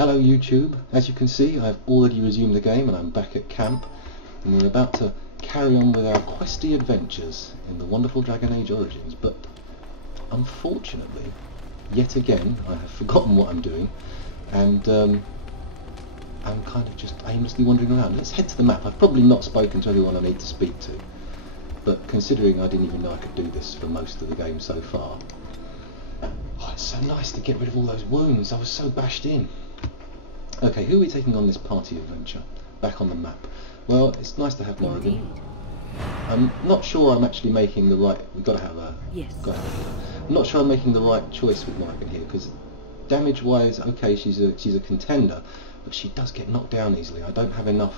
Hello YouTube, as you can see I've already resumed the game and I'm back at camp and we're about to carry on with our questy adventures in the wonderful Dragon Age Origins, but unfortunately yet again I have forgotten what I'm doing and I'm kind of just aimlessly wandering around. Let's head to the map. I've probably not spoken to everyone I need to speak to, but considering I didn't even know I could do this for most of the game so far, oh, it's so nice to get rid of all those wounds. I was so bashed in. Okay, who are we taking on this party adventure? Back on the map. Well, it's nice to have Morrigan. I'm not sure I'm actually making the right... We've got to have a... Yes. I'm not sure I'm making the right choice with Morrigan here, because damage-wise, okay, she's a contender, but she does get knocked down easily. I don't have enough...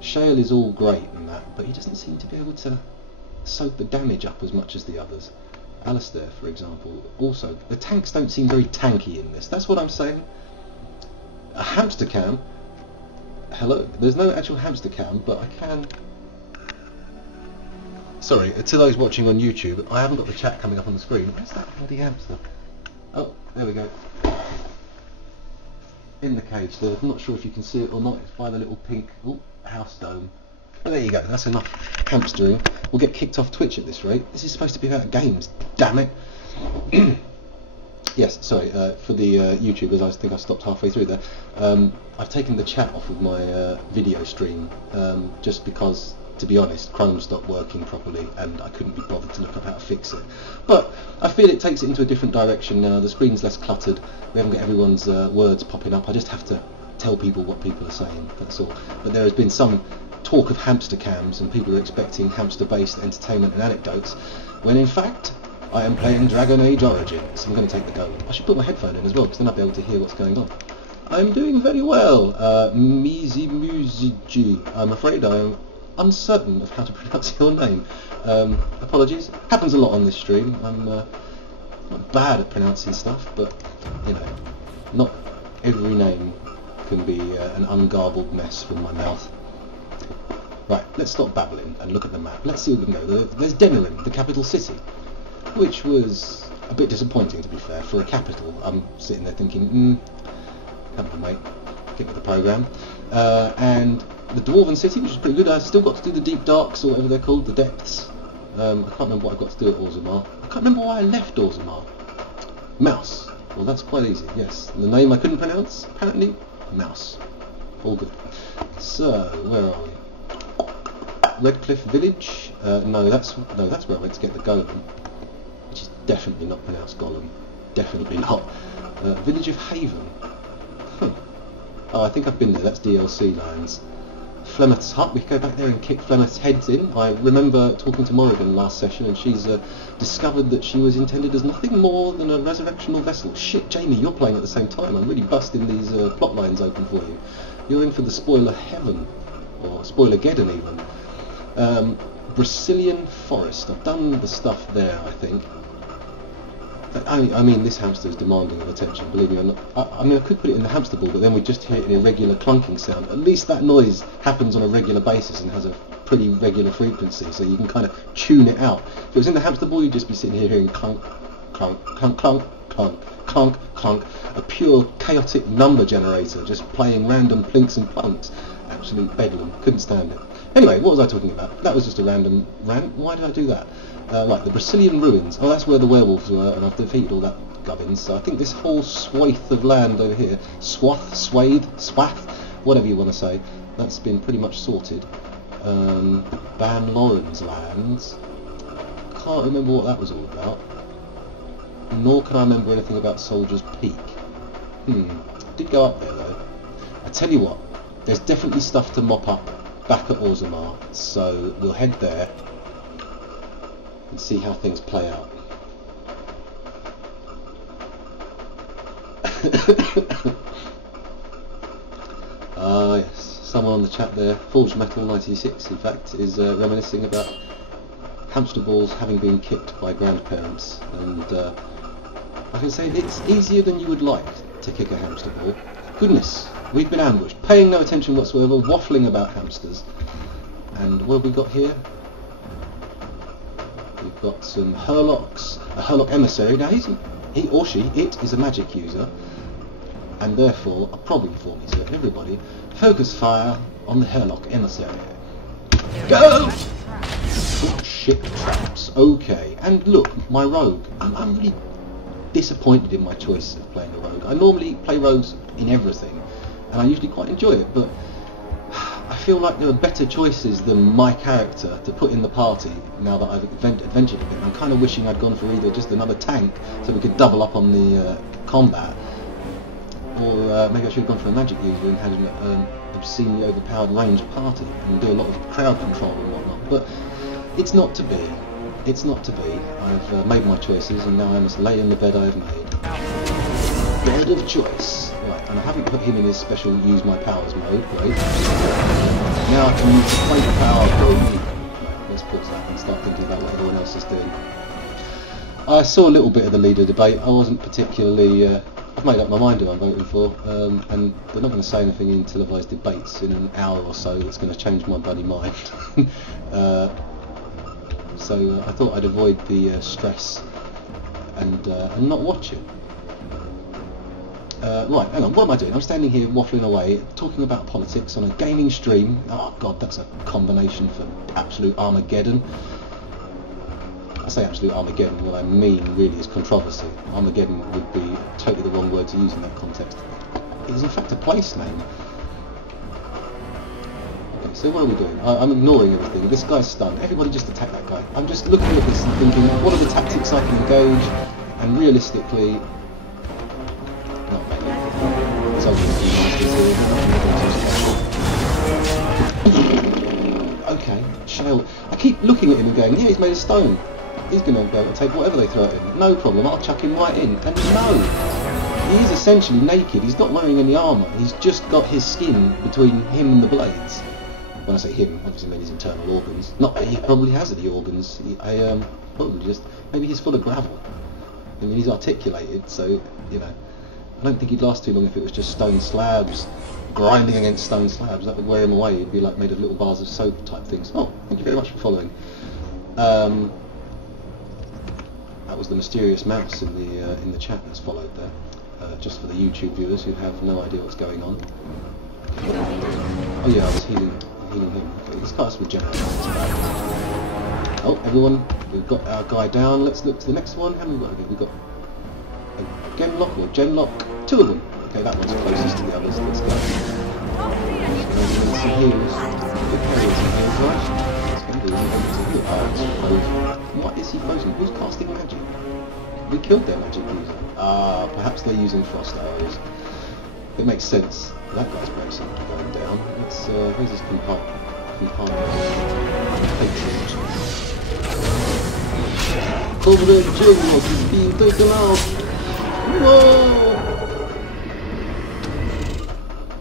Shale is all great and that, but he doesn't seem to be able to soak the damage up as much as the others. Alistair, for example, also. The tanks don't seem very tanky in this. That's what I'm saying. A hamster cam. Hello. There's no actual hamster cam, but I can... Sorry, to those watching on YouTube, I haven't got the chat coming up on the screen. Where's that bloody hamster? Oh, there we go. In the cage there. I'm not sure if you can see it or not. It's by the little pink house dome. But there you go. That's enough hamstering. We'll get kicked off Twitch at this rate. This is supposed to be about games. Damn it. Yes, sorry, for the YouTubers, I think I stopped halfway through there. I've taken the chat off of my video stream just because, to be honest, Chrome stopped working properly and I couldn't be bothered to look up how to fix it. But I feel it takes it into a different direction now. The screen's less cluttered, we haven't got everyone's words popping up. I just have to tell people what people are saying, that's all. But there has been some talk of hamster cams and people are expecting hamster-based entertainment and anecdotes, when in fact I am playing Dragon Age Origins. I'm going to take the go. I should put my headphone in as well, because then I'll be able to hear what's going on. I'm doing very well. Mizi Muziji. I'm afraid I am uncertain of how to pronounce your name. Apologies. Happens a lot on this stream. I'm not bad at pronouncing stuff, but, you know, not every name can be an ungarbled mess from my mouth. Right, let's stop babbling and look at the map. Let's see where we can go. There's Denerim, the capital city, which was a bit disappointing, to be fair, for a capital. I'm sitting there thinking, come on mate, get with the programme. And the Dwarven city, which is pretty good. I still got to do the deep darks, or whatever they're called, the depths. I can't remember what I got to do at Orzammar. I can't remember why I left Orzammar. Mouse. Well, that's quite easy, yes. The name I couldn't pronounce, apparently, Mouse. All good. So, where are we? Redcliffe Village? No, that's where I went to get the golem, which is definitely not pronounced Gollum. Definitely not. Village of Haven. Oh, I think I've been there. That's DLC lands. Flemeth's Hut. We can go back there and kick Flemeth's heads in. I remember talking to Morrigan last session, and she's discovered that she was intended as nothing more than a resurrectional vessel. Shit, Jamie, you're playing at the same time. I'm really busting these plot lines open for you. You're in for the spoiler heaven, or spoiler geddon even. Brazilian Forest. I've done the stuff there, I think. I mean, this hamster is demanding of attention, believe me. I mean, I could put it in the hamster ball, but then we'd just hear an irregular clunking sound. At least that noise happens on a regular basis and has a pretty regular frequency, so you can kind of tune it out. If it was in the hamster ball, you'd just be sitting here hearing clunk, clunk, clunk, clunk, clunk, clunk, clunk. A pure chaotic number generator, just playing random plinks and plunks. Absolute bedlam. Couldn't stand it. Anyway, what was I talking about? That was just a random rant. Why did I do that? Right, the Brazilian ruins. Oh, that's where the werewolves were, and I've defeated all that gubbins. So I think this whole swathe of land over here, swathe, whatever you want to say, that's been pretty much sorted. Ban Lawrence lands. Can't remember what that was all about. Nor can I remember anything about Soldier's Peak. Did go up there though. I tell you what, there's definitely stuff to mop up back at Orzammar, so we'll head there and see how things play out. Ah yes, someone on the chat there, Forged Metal 96 in fact, is reminiscing about hamster balls having been kicked by grandparents, and I can say it's easier than you would like to kick a hamster ball. Goodness, we've been ambushed, paying no attention whatsoever, waffling about hamsters. And what have we got here? We've got some Herlocks, a Herlock emissary. Now he or she, it is a magic user. and therefore a problem for me. So everybody, focus fire on the Hairlock emissary. Go! Oh, shit, traps. Okay, and look, my rogue. I'm really disappointed in my choice of playing a rogue. I normally play rogues in everything, and I usually quite enjoy it, but I feel like there are better choices than my character to put in the party now that I've adventured a bit. I'm kind of wishing I'd gone for either just another tank so we could double up on the combat, or maybe I should have gone for a magic user and had an obscenely overpowered ranged party and do a lot of crowd control and whatnot. But it's not to be. It's not to be. I've made my choices, and now I must lay in the bed I have made. Bed of choice. Right, and I haven't put him in his special use my powers mode. Great. Now I can use the plate power. Right, let's pause that and start thinking about what everyone else is doing. I saw a little bit of the leader debate. I wasn't particularly... I've made up my mind who I'm voting for, and they're not going to say anything in televised debates in an hour or so that's going to change my bloody mind. So I thought I'd avoid the stress and not watch it. Right, hang on, what am I doing? I'm standing here waffling away, talking about politics on a gaming stream. Oh god, that's a combination for absolute Armageddon. I say absolute Armageddon, what I mean really is controversy. Armageddon would be totally the wrong word to use in that context. It is in fact a place name. Okay, so what are we doing? I'm ignoring everything. This guy's stunned. Everybody just attack that guy. I'm just looking at this and thinking, what are the tactics I can engage? And realistically, not many. There's only a few monsters here. Okay, shale. I keep looking at him and going, yeah, he's made of stone. He's going to be able to take whatever they throw at him. No problem, I'll chuck him right in. And no! He is essentially naked. He's not wearing any armour. He's just got his skin between him and the blades. When I say him, obviously I mean his internal organs. Not that he probably has any organs. Probably just... Maybe he's full of gravel. I mean, he's articulated, so, you know... I don't think he'd last too long if it was just stone slabs. Grinding against stone slabs. That would wear him away. He'd be like made of little bars of soap type things. Oh, thank you very much for following. That was the mysterious mouse in the chat that's followed there. Just for the YouTube viewers who have no idea what's going on. Oh yeah, I was healing him. Okay, these cards were generous. Oh, everyone, we've got our guy down. Let's look to the next one. How many we've got? A Genlock or Genlock? Two of them. Okay, that one's closest to the others. Let's go. Some heals. Good carry some heals, right? What is he frozen? Who's casting magic? We killed their magic user. Perhaps they're using frost arrows. It makes sense. That guy's bracing going down. Let's, where's his compartment? Over there, Genlock is being taken out! Whoa!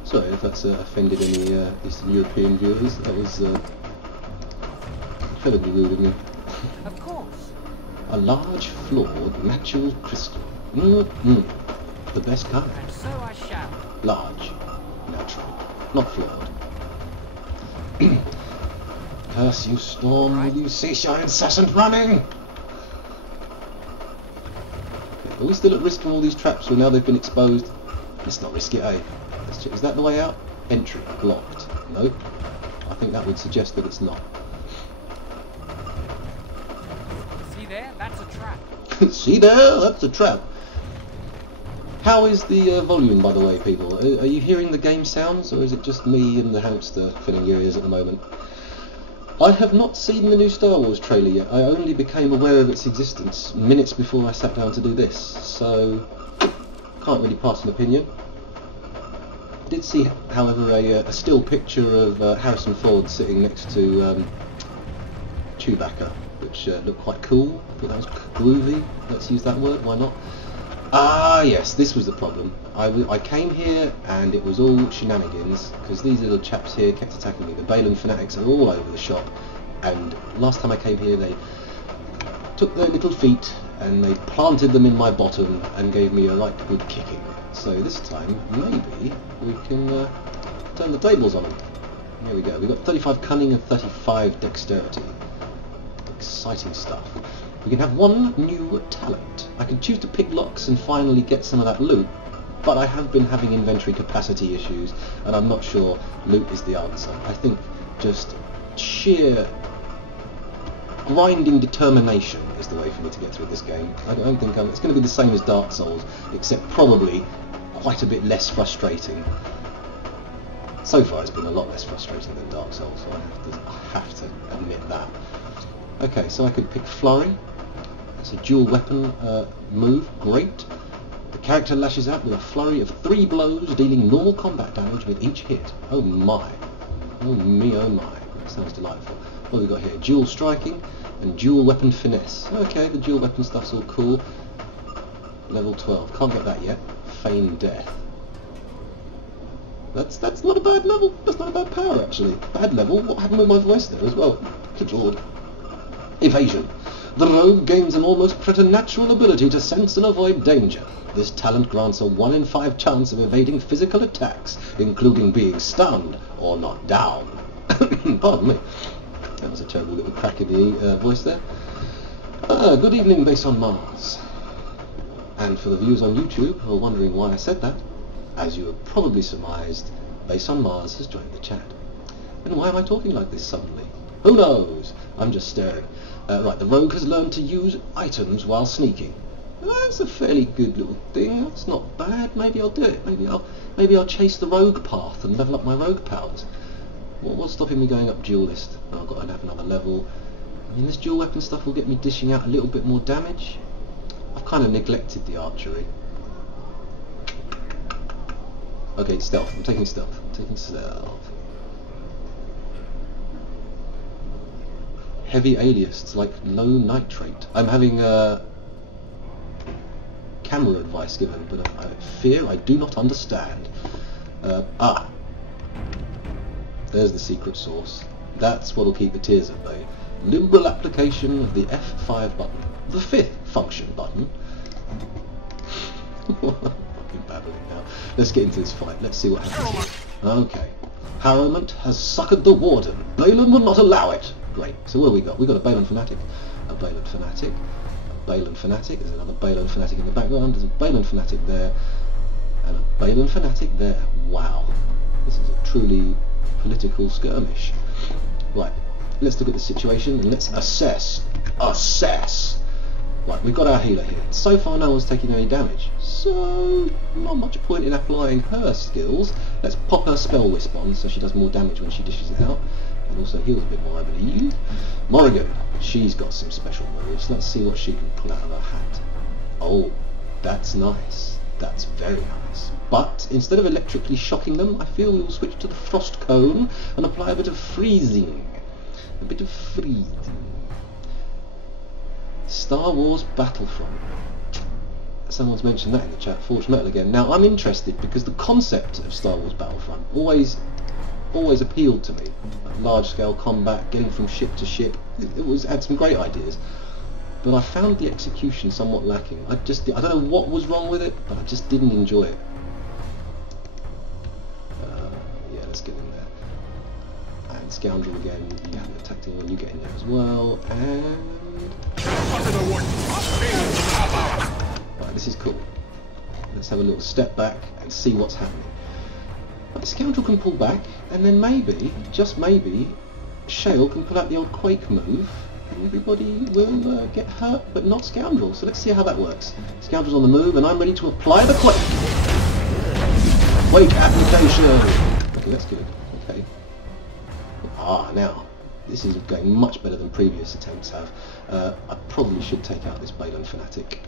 Sorry if that's offended any Eastern European viewers. That was incredibly rude of me. Of course. A large, flawed, natural crystal. The best kind. And so I shall. Large, natural, not flawed. Curse you, storm! Will you cease your incessant running? Are we still at risk from all these traps where now they've been exposed? Let's not risk it, eh? Let's check. Is that the way out? Entry blocked. No. I think that would suggest that it's not. See there? That's a trap. See there? That's a trap. How is the volume, by the way, people? Are you hearing the game sounds, or is it just me and the hamster filling your ears at the moment? I have not seen the new Star Wars trailer yet. I only became aware of its existence minutes before I sat down to do this, so can't really pass an opinion. I did see, however, a still picture of Harrison Ford sitting next to Chewbacca, which looked quite cool. I thought that was groovy. Let's use that word, why not? Ah, yes, this was the problem. I came here and it was all shenanigans, because these little chaps here kept attacking me. The Balen fanatics are all over the shop, and last time I came here they took their little feet and they planted them in my bottom and gave me a right good kicking. So this time, maybe, we can turn the tables on them. Here we go. We've got 35 cunning and 35 dexterity. Exciting stuff. We can have one new talent. I can choose to pick locks and finally get some of that loot, but I have been having inventory capacity issues, and I'm not sure loot is the answer. I think just sheer grinding determination is the way for me to get through this game. I don't think it's going to be the same as Dark Souls, except probably quite a bit less frustrating. So far it's been a lot less frustrating than Dark Souls, so I have to admit that. Okay, so I could pick Flurry. It's a dual weapon move, great. The character lashes out with a flurry of 3 blows, dealing normal combat damage with each hit. Oh my. Oh me, oh my. That sounds delightful. What have we got here? Dual striking and dual weapon finesse. Okay, the dual weapon stuff's all cool. Level 12. Can't get that yet. Feign death. That's not a bad level. That's not a bad power, actually. Bad level? What happened with my voice there as well? Good lord. Evasion. The rogue gains an almost preternatural ability to sense and avoid danger. This talent grants a 1 in 5 chance of evading physical attacks, including being stunned or knocked down. Pardon me. That was a terrible little crack in the voice there. Good evening, Base on Mars. And for the viewers on YouTube who are wondering why I said that, as you have probably surmised, Base on Mars has joined the chat. And why am I talking like this suddenly? Who knows? I'm just staring. Right, the rogue has learned to use items while sneaking. That's a fairly good little thing. That's not bad. Maybe I'll do it. Maybe I'll chase the rogue path and level up my rogue powers. What's stopping me going up duelist? Oh, I've got to have another level. I mean, this dual weapon stuff will get me dishing out a little bit more damage. I've kind of neglected the archery. Okay, stealth. I'm taking stealth. Heavy aliasts like low nitrate. I'm having camera advice given, but I fear I do not understand. There's the secret source. That's what'll keep the tears at bay. Liberal application of the F5 button. The 5th function button. Fucking babbling now. Let's get into this fight. Let's see what happens here. Okay. Harrowment has suckered the Warden. Balin will not allow it. Great. So what have we got? We've got a Balin Fanatic. A Balin Fanatic. A Balin Fanatic. There's another Balin Fanatic in the background. There's a Balin Fanatic there. And a Balin Fanatic there. Wow. This is a truly political skirmish. Right. Let's look at the situation and let's assess. Right, we've got our healer here. So far no one's taking any damage, so not much point in applying her skills. Let's pop her spell wisp on so she does more damage when she dishes it out, and also heals a bit more, I believe. Morrigan, she's got some special moves. Let's see what she can pull out of her hat. Oh, that's nice. That's very nice. But instead of electrically shocking them, I feel we will switch to the frost cone and apply a bit of freezing. A bit of freezing. Star Wars Battlefront. Someone's mentioned that in the chat. Forged Metal again. Now I'm interested because the concept of Star Wars Battlefront always appealed to me. Like large-scale combat, getting from ship to ship. It had some great ideas, but I found the execution somewhat lacking. I don't know what was wrong with it, but I just didn't enjoy it. Yeah, let's get in there. And Scoundrel again. You haven't attacked anyone. You get in there as well. And right, this is cool. Let's have a little step back and see what's happening. But the Scoundrel can pull back, and then maybe, just maybe, Shale can pull out the old Quake move, and everybody will get hurt, but not Scoundrel. So let's see how that works. Scoundrel's on the move, and I'm ready to apply the Quake. Quake application. Okay, that's good. Okay. Now. This is going much better than previous attempts have. I probably should take out this Balin Fanatic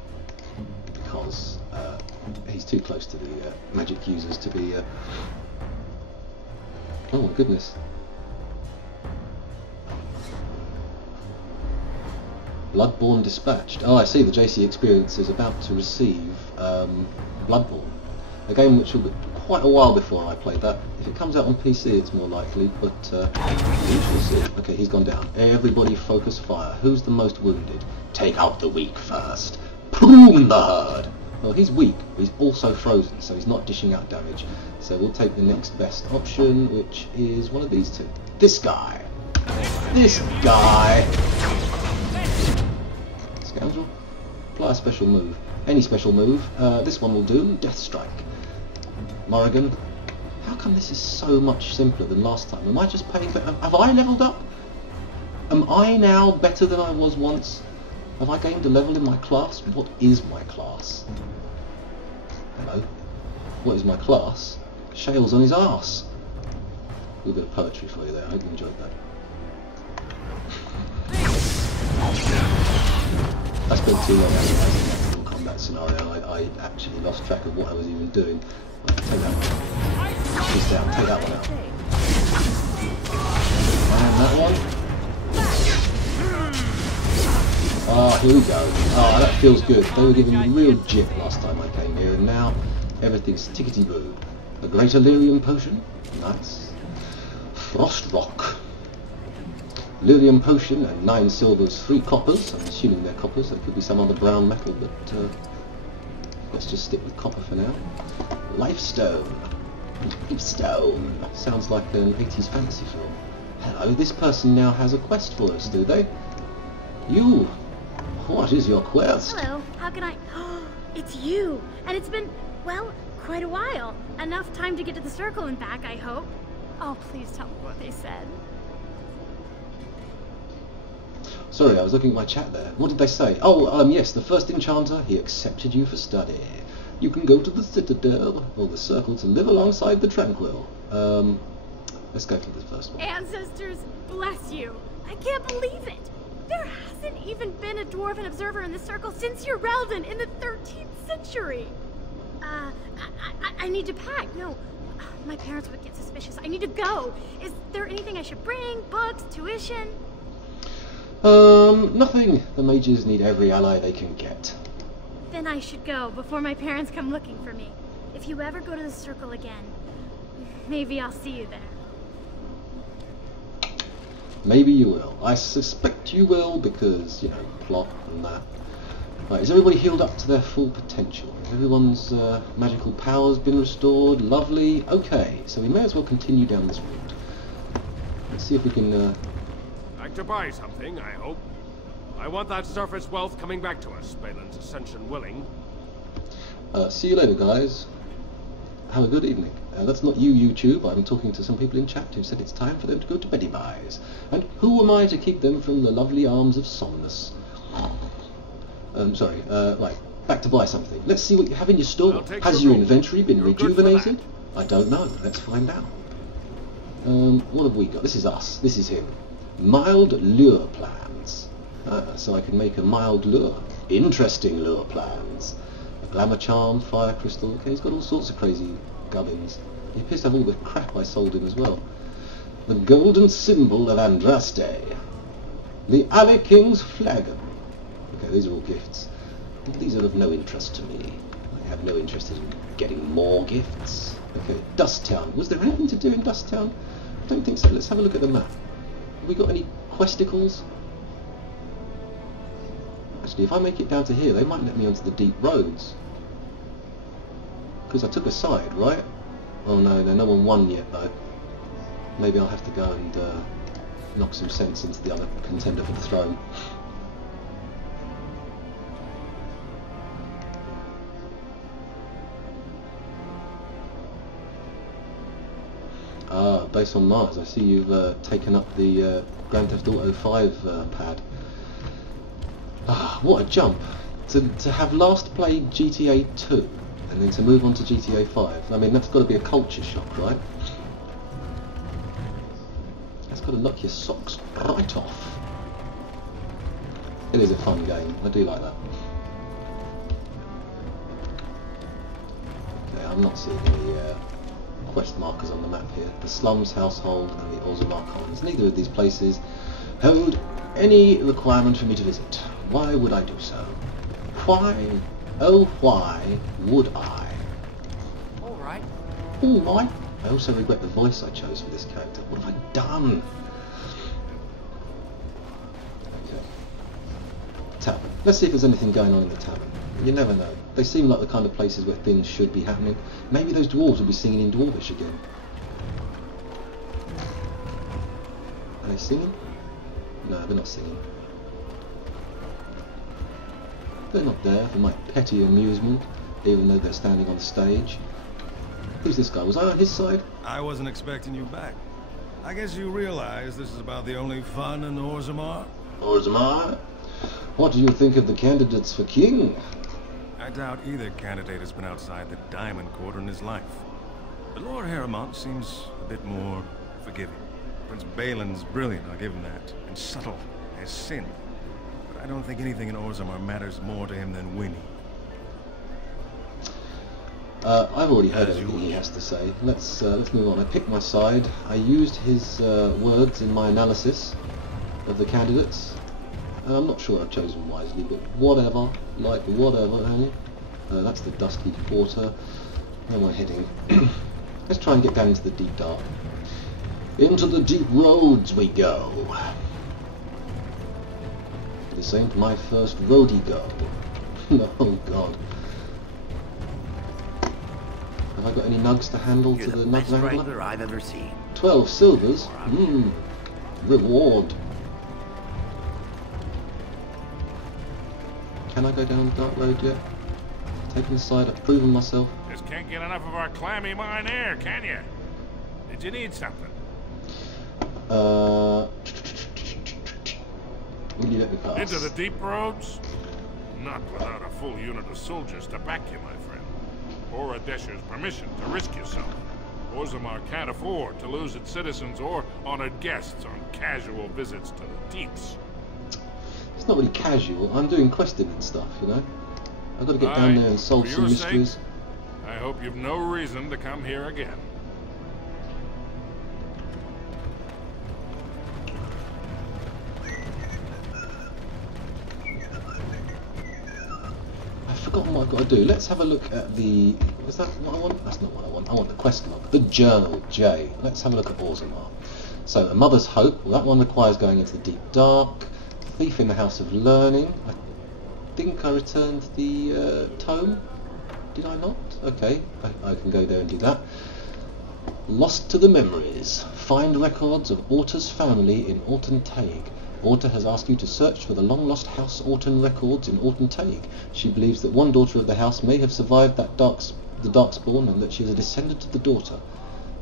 because he's too close to the magic users to be... Oh my goodness. Bloodborne Dispatched. Oh, I see, the JC Experience is about to receive Bloodborne. A game which will be quite a while before I played that. If it comes out on PC it's more likely, but we shall see. Okay, he's gone down. Everybody focus fire. Who's the most wounded? Take out the weak first. Prune the herd! Well, he's weak, but he's also frozen, so he's not dishing out damage. So we'll take the next best option, which is one of these two. This guy! This guy! Scoundrel? Apply a special move. Any special move. This one will do. Death Strike. Morrigan. How come this is so much simpler than last time? Am I just paying better? Have I leveled up? Am I now better than I was once? Have I gained a level in my class? What is my class? Hello? What is my class? Shale's on his arse. A little bit of poetry for you there. I hope you enjoyed that. I spent too long analysing that full combat scenario. I actually lost track of what I was even doing. Right, take that one. He's down. Take that one out. And that one. Ah, here we go. Ah, that feels good. They were giving me real jip last time I came here, and now everything's tickety-boo. A great Illyrium potion? Nice. Frost rock. Illyrium potion and 9 silvers, 3 coppers. I'm assuming they're coppers. There could be some other brown metal, but let's just stick with copper for now. Lifestone. Lifestone. Sounds like an 80s fantasy film. Hello, this person now has a quest for us, do they? You. What is your quest? Hello, how can I... It's you! And it's been, well, quite a while. Enough time to get to the circle and back, I hope. Oh, please tell me what they said. Sorry, I was looking at my chat there. What did they say? Oh, yes, the first enchanter, he accepted you for study. You can go to the Citadel or the Circle to live alongside the Tranquil. Let's go for the first one. Ancestors, bless you. I can't believe it. There hasn't even been a dwarven observer in the Circle since Urelden in the 13th century. I need to pack. No, my parents would get suspicious. I need to go. Is there anything I should bring? Books? Tuition? Nothing. The mages need every ally they can get. Then I should go before my parents come looking for me. If you ever go to the Circle again, maybe I'll see you there. Maybe you will. I suspect you will because, you know, plot and that. Right, is everybody healed up to their full potential? Everyone's magical powers been restored? Lovely. Okay, so we may as well continue down this route. Let's see if we can... Like to buy something, I hope. I want that surface wealth coming back to us, Balin's ascension willing. See you later, guys. Have a good evening. That's not you, YouTube. I'm talking to some people in chat who said it's time for them to go to beddy buys. And who am I to keep them from the lovely arms of Somnus? Right. Back to buy something. Let's see what you have in your store. Has your inventory been rejuvenated? I don't know. Let's find out. What have we got? This is us. This is him. Mild lure plans. So I can make a mild lure. Interesting lure plans. A glamour charm, fire crystal. Okay, he's got all sorts of crazy gubbins. He appears to have all the crap I sold him as well. The golden symbol of Andraste. The Alley King's flagon. Okay, these are all gifts. These are of no interest to me. I have no interest in getting more gifts. Okay, Dust Town. Was there anything to do in Dust Town? I don't think so. Let's have a look at the map. Have we got any questicles? Actually, if I make it down to here, they might let me onto the deep roads. Because I took a side, right? Oh no, no one won yet though. Maybe I'll have to go and knock some sense into the other contender for the throne. Ah, based on Mars, I see you've taken up the Grand Theft Auto 5 pad. Ah, what a jump! To have last played GTA 2 and then to move on to GTA 5. I mean, that's got to be a culture shock, right? That's got to knock your socks right off. It is a fun game. I do like that. Okay, I'm not seeing any quest markers on the map here. The Slums Household and the Orzammar Commons. Neither of these places hold any requirement for me to visit. Why would I do so? Why, oh why would I? Alright. Alright. I also regret the voice I chose for this character. What have I done? Okay. Tavern. Let's see if there's anything going on in the tavern. You never know. They seem like the kind of places where things should be happening. Maybe those dwarves will be singing in Dwarvish again. Are they singing? No, they're not singing. They're not there for my petty amusement, even though they're standing on stage. Who's this guy? Was I on his side? I wasn't expecting you back. I guess you realize this is about the only fun in Orzammar? Orzammar? What do you think of the candidates for king? I doubt either candidate has been outside the Diamond Court in his life. But Lord Harrowmont seems a bit more forgiving. Prince Balin's brilliant, I'll give him that, and subtle as sin. But I don't think anything in Orzammar matters more to him than winning. I've already heard everything he has to say. Let's move on. I picked my side. I used his words in my analysis of the candidates. I'm not sure I've chosen wisely, but whatever. Like, whatever, hey? That's the Dusky Porter. Where am I heading? Let's try and get down into the deep dark. Into the deep roads we go. This ain't my first roadie go. Oh god. Have I got any nugs to handle You're to the the nug best wrangler? wrangler I've ever seen. 12 silvers? Reward. Can I go down the dark road yet? Taking the side, I've proven myself. Just can't get enough of our clammy mine air, can you? Did you need something? Will you let me pass? Into the deep roads? Not without a full unit of soldiers to back you, my friend. Or a Desher's permission to risk yourself. Orzammar can't afford to lose its citizens or honored guests on casual visits to the deeps. It's not really casual. I'm doing questing and stuff, you know. I've got to get down there and solve for some your mysteries. sake, I hope you've no reason to come here again. I've forgotten what I've got to do. Let's have a look at the... Is that what I want? That's not what I want. I want the quest log. The journal, J. Let's have a look at Orzammar. So, A Mother's Hope. Well, that one requires going into the deep dark. Thief in the House of Learning. I think I returned the tome. Did I not? Okay, I can go there and do that. Lost to the Memories. Find records of Orta's family in Orton Taig. Orta has asked you to search for the long-lost House Orton records in Orton Taig. She believes that one daughter of the house may have survived the Darkspawn and that she is a descendant of the daughter.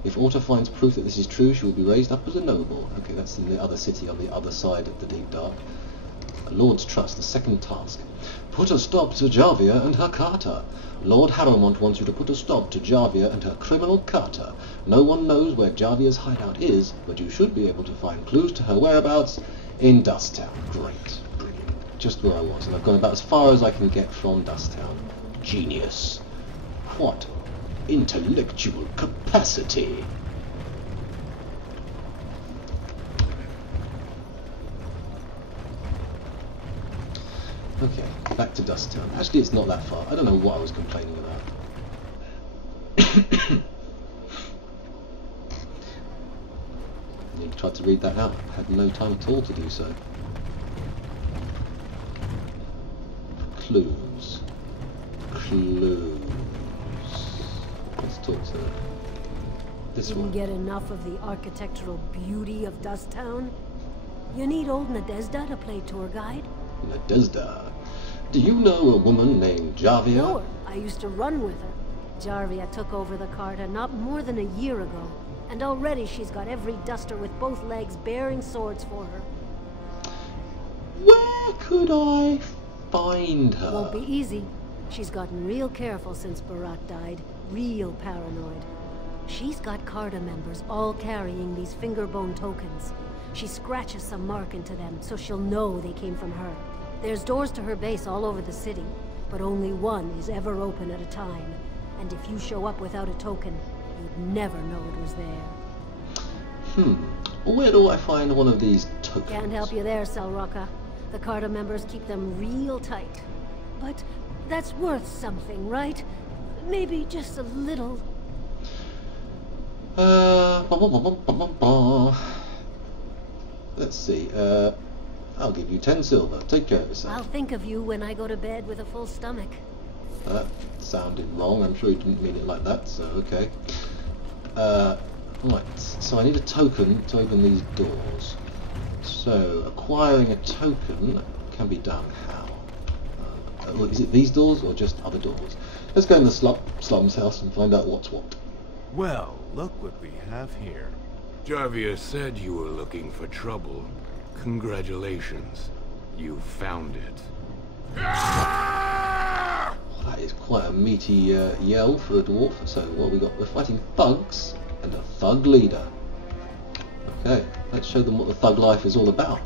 If Orta finds proof that this is true, she will be raised up as a noble. Okay, that's in the other city on the other side of the Deep Dark. Lord's Trust, the second task. Put a stop to Jarvia and her Carter. Lord Harrowmont wants you to put a stop to Jarvia and her criminal Carter. No one knows where Jarvia's hideout is, but you should be able to find clues to her whereabouts in Dusttown. Great. Brilliant. Just where I was, and I've gone about as far as I can get from Dusttown. Genius. What intellectual capacity. Okay, back to Dusttown. Actually, it's not that far. I don't know what I was complaining about. I tried to read that out. I had no time at all to do so. Clues. Clues. Let's talk to this one. Didn't get enough of the architectural beauty of Dusttown? You need old Nadezda to play tour guide? Nadezda. Do you know a woman named Jarvia? Know her. I used to run with her. Jarvia took over the Carta not more than a year ago, and already she's got every duster with both legs bearing swords for her. Where could I find her? Won't be easy. She's gotten real careful since Barat died. Real paranoid. She's got Carta members all carrying these fingerbone tokens. She scratches some mark into them so she'll know they came from her. There's doors to her base all over the city, but only one is ever open at a time. And if you show up without a token, you'd never know it was there. Where do I find one of these tokens? Can't help you there, Selrocka. The Carta members keep them real tight. But that's worth something, right? Maybe just a little. Let's see. I'll give you 10 silver. Take care of yourself. I'll think of you when I go to bed with a full stomach. That sounded wrong. I'm sure you didn't mean it like that, so okay. Right, so I need a token to open these doors. So, acquiring a token can be done how? Is it these doors or just other doors? Let's go in the slum's house and find out what's what. Well, look what we have here. Jarvia said you were looking for trouble. Congratulations. You found it. That is quite a meaty yell for a dwarf. So what we got? We're fighting thugs and a thug leader. Okay, let's show them what the thug life is all about.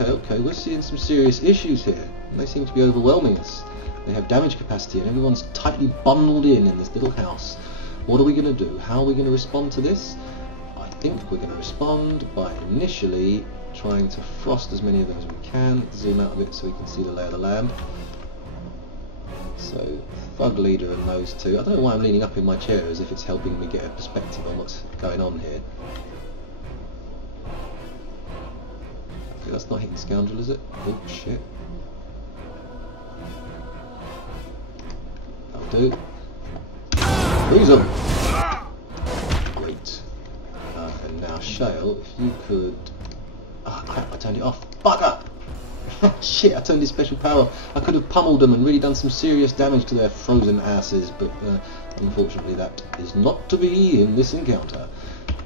Okay, we're seeing some serious issues here, and they seem to be overwhelming us. They have damage capacity, and everyone's tightly bundled in this little house. What are we going to do? How are we going to respond to this? I think we're going to respond by initially trying to frost as many of them as we can, zoom out a bit so we can see the lay of the land. So, thug leader and those two. I don't know why I'm leaning up in my chair, as if it's helping me get a perspective on what's going on here. Okay, that's not hitting scoundrel, is it? Oh shit. That'll do. Freeze them! Great. And now Shale, if you could... Ah, crap, I turned it off. Bugger! Shit, I turned his special power off. I could have pummeled them and really done some serious damage to their frozen asses, but unfortunately that is not to be in this encounter.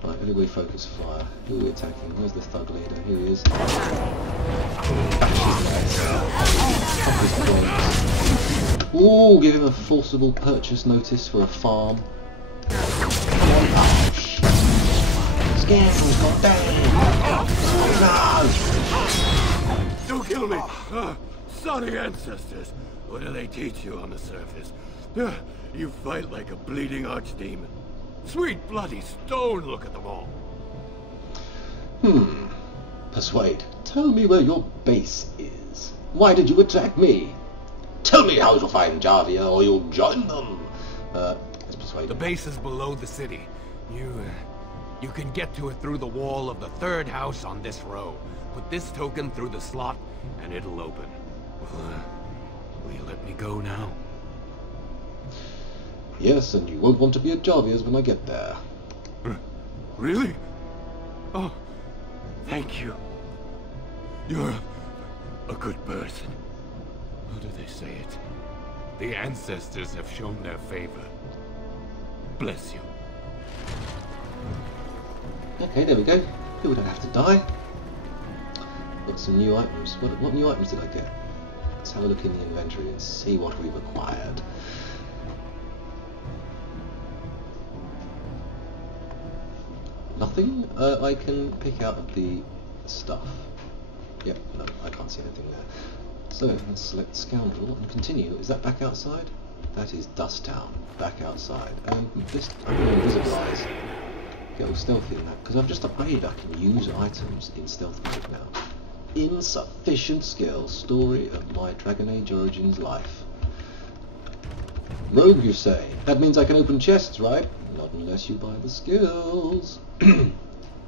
Right, everybody focus fire. Who are we attacking? Where's the thug leader? Here he is. Ooh, give him a forcible purchase notice for a farm. Oh shit. Scarecrow's got down! Don't kill me! Sorry, ancestors. What do they teach you on the surface? You fight like a bleeding archdemon. Sweet bloody stone, look at them all. Persuade. Tell me where your base is. Why did you attack me? Tell me how to find Jarvia, or you'll join them. Let's persuade. The base is below the city. You can get to it through the wall of the third house on this row. Put this token through the slot, and it'll open. Will you let me go now? Yes, and you won't want to be at Jarvia's when I get there. Really? Oh, thank you. You're a good person. How do they say it? The ancestors have shown their favor. Bless you. Okay, there we go. We don't have to die. Got some new items. What new items did I get? Let's have a look in the inventory and see what we've acquired. Nothing I can pick out of the stuff. Yep, no, I can't see anything there. So let's select Scoundrel and continue. Is that back outside? That is Dust Town, back outside. This I'm going to invisibilize. Get all stealthy in that, because I've just upgraded. I can use items in stealth mode now. Insufficient skill. Story of my Dragon Age Origins life. Rogue, you say? That means I can open chests, right? Not unless you buy the skills.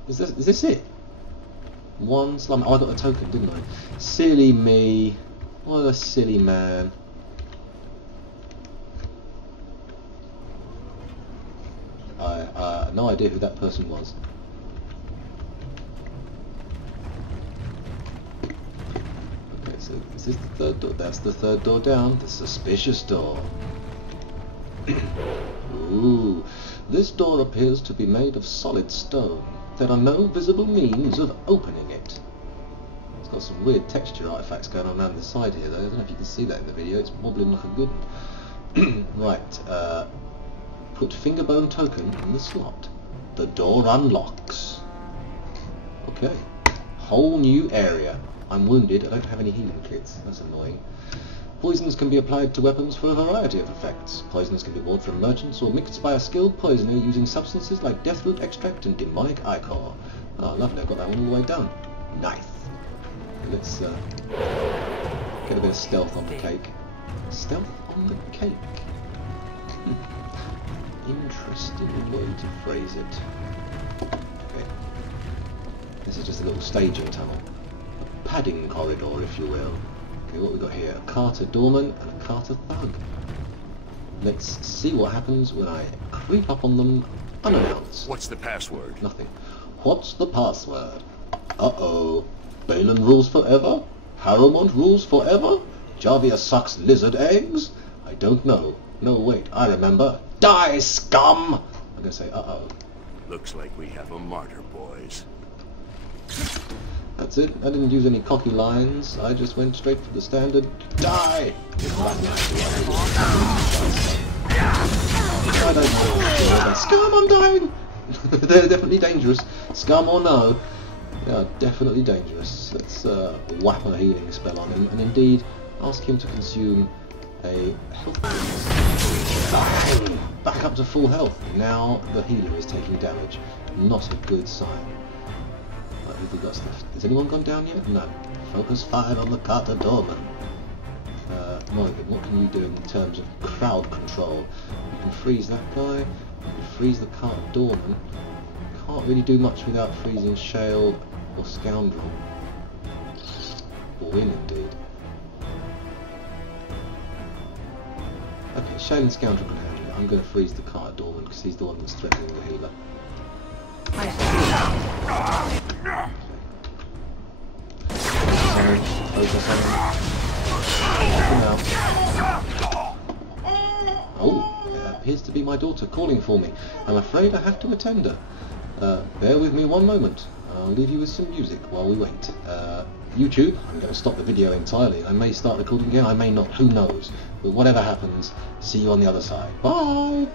Is this it? One slum. Oh, I got a token, didn't I? Silly me. What a silly man. I had no idea who that person was. Okay, so is this the third door? That's the third door down. The suspicious door. Ooh. This door appears to be made of solid stone. There are no visible means of opening it. It's got some weird texture artifacts going on around the side here, though. I don't know if you can see that in the video. It's wobbling like a good one. Right. Put fingerbone token in the slot. The door unlocks. Okay. Whole new area. I'm wounded. I don't have any healing kits. That's annoying. Poisons can be applied to weapons for a variety of effects. Poisons can be bought from merchants or mixed by a skilled poisoner using substances like deathroot extract and demonic ichor. Oh, lovely, I've got that one all the way down. Nice. Let's get a bit of stealth on the cake. Stealth on the cake? Interesting way to phrase it. Okay. This is just a little staging tunnel. A padding corridor, if you will. Okay, what we got here? A Carter Doorman and a Carter Thug. Let's see what happens when I creep up on them unannounced. What's the password? Nothing. What's the password? Uh-oh. Balin rules forever? Harrowmont rules forever? Jarvia sucks lizard eggs? I don't know. No, wait, I remember. Die, scum! I'm gonna say, uh-oh. Looks like we have a martyr, boys. That's it. I didn't use any cocky lines. I just went straight for the standard die! I don't know. Scum, I'm dying! They're definitely dangerous. Scum or no, they are definitely dangerous. Let's whap a healing spell on him, and indeed ask him to consume a health point. Back up to full health. Now the healer is taking damage. Not a good sign. Right, who've we got stuff? Has anyone gone down yet? No. Focus 5 on the Carter Dorman. Morgan, what can you do in terms of crowd control? You can freeze that guy, you can freeze the Carter Dorman. Can't really do much without freezing Shale or Scoundrel. Or Win, indeed. Okay, Shale and Scoundrel can handle it. I'm going to freeze the Carter Dorman because he's the one that's threatening the healer. Focus on him. Oh, it appears to be my daughter calling for me. I'm afraid I have to attend her. Bear with me one moment. I'll leave you with some music while we wait. YouTube, I'm going to stop the video entirely. I may start recording again, I may not, who knows. But whatever happens, see you on the other side. Bye!